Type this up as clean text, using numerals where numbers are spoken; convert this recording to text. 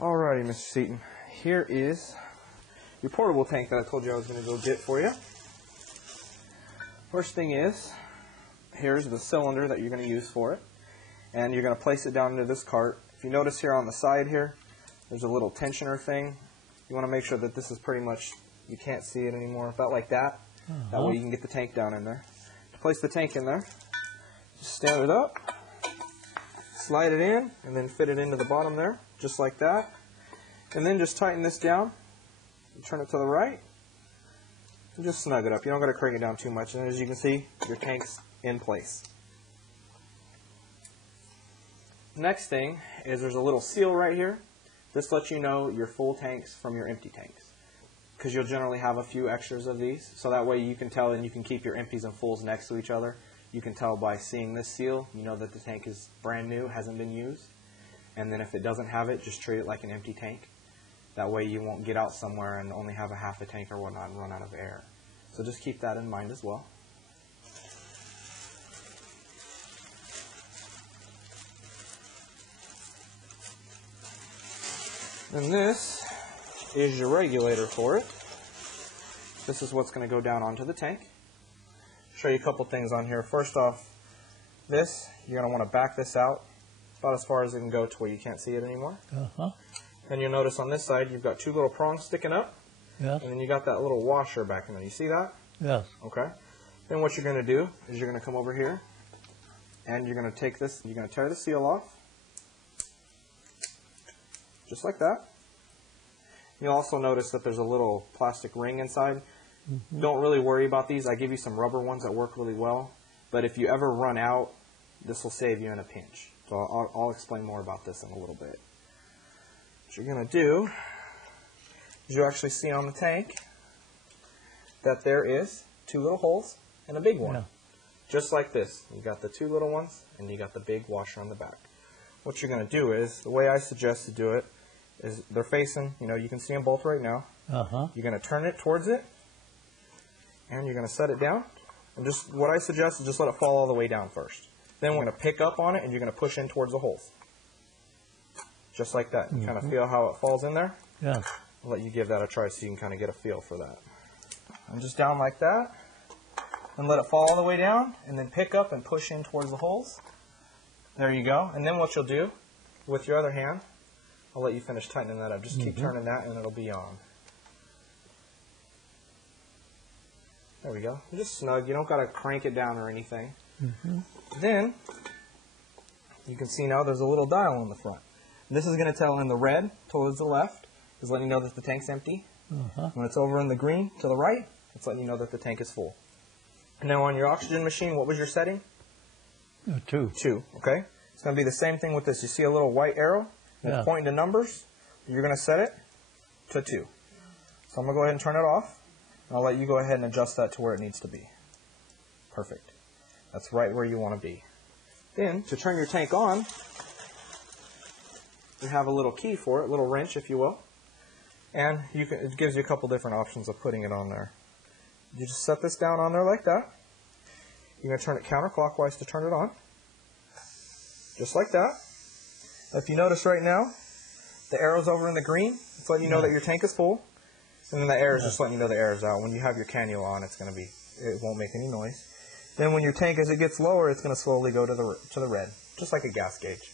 Alrighty, Mr. Seaton. Here is your portable tank that I told you I was going to go get for you. First thing is, here's the cylinder that you're going to use for it. And you're going to place it down into this cart. If you notice here on the side here, there's a little tensioner thing. You want to make sure that this is pretty much, you can't see it anymore, about like that. That way you can get the tank down in there. To place the tank in there, just stand it up, slide it in, and then fit it into the bottom there, just like that. And then just tighten this down, turn it to the right, and just snug it up. You don't got to crank it down too much. And as you can see, your tank's in place. Next thing is there's a little seal right here. This lets you know your full tanks from your empty tanks, because you'll generally have a few extras of these, so that way you can tell and you can keep your empties and fulls next to each other. You can tell by seeing this seal, you know that the tank is brand new, hasn't been used. And then if it doesn't have it, just treat it like an empty tank. That way you won't get out somewhere and only have a half a tank or whatnot and run out of air. So just keep that in mind as well. And this is your regulator for it. This is what's going to go down onto the tank. Show you a couple things on here. First off, this, you're going to want to back this out about as far as it can go to where you can't see it anymore. And you'll notice on this side you've got two little prongs sticking up. Yes. And then you got that little washer back in there. You see that? Yes. Okay. Then what you're going to do is you're going to come over here and you're going to take this, you're going to tear the seal off. Just like that. You'll also notice that there's a little plastic ring inside. Don't really worry about these. I give you some rubber ones that work really well. But if you ever run out, this will save you in a pinch. So I'll explain more about this in a little bit. What you're going to do is you actually see on the tank that there is two little holes and a big one. Yeah. Just like this. You got the two little ones and you got the big washer on the back. What you're going to do is, the way I suggest to do it, is they're facing, you know, you can see them both right now. You're going to turn it towards it, and you're going to set it down. And just what I suggest is just let it fall all the way down first. Then we're going to pick up on it, and you're going to push in towards the holes. Just like that. You kind of feel how it falls in there? Yeah. I'll let you give that a try so you can kind of get a feel for that. And just down like that, and let it fall all the way down, and then pick up and push in towards the holes. There you go. And then what you'll do with your other hand, I'll let you finish tightening that up. Just keep turning that and it'll be on. There we go. Just snug. You don't got to crank it down or anything. Then you can see now there's a little dial on the front. This is going to tell in the red towards the left, is letting you know that the tank's empty. When it's over in the green to the right, it's letting you know that the tank is full. And now on your oxygen machine, what was your setting? 2. 2, okay? It's going to be the same thing with this. You see a little white arrow? It's pointing to numbers. You're going to set it to 2. So I'm going to go ahead and turn it off. And I'll let you go ahead and adjust that to where it needs to be. Perfect. That's right where you want to be. Then, to turn your tank on, you have a little key for it, a little wrench, if you will. And it gives you a couple different options of putting it on there. You just set this down on there like that. You're going to turn it counterclockwise to turn it on. Just like that. If you notice right now, the arrow's over in the green. It's letting you know that your tank is full. And then the arrow is just letting you know the air is out. When you have your cannula on, it won't make any noise. Then when your tank, as it gets lower, it's going to slowly go to the red, just like a gas gauge.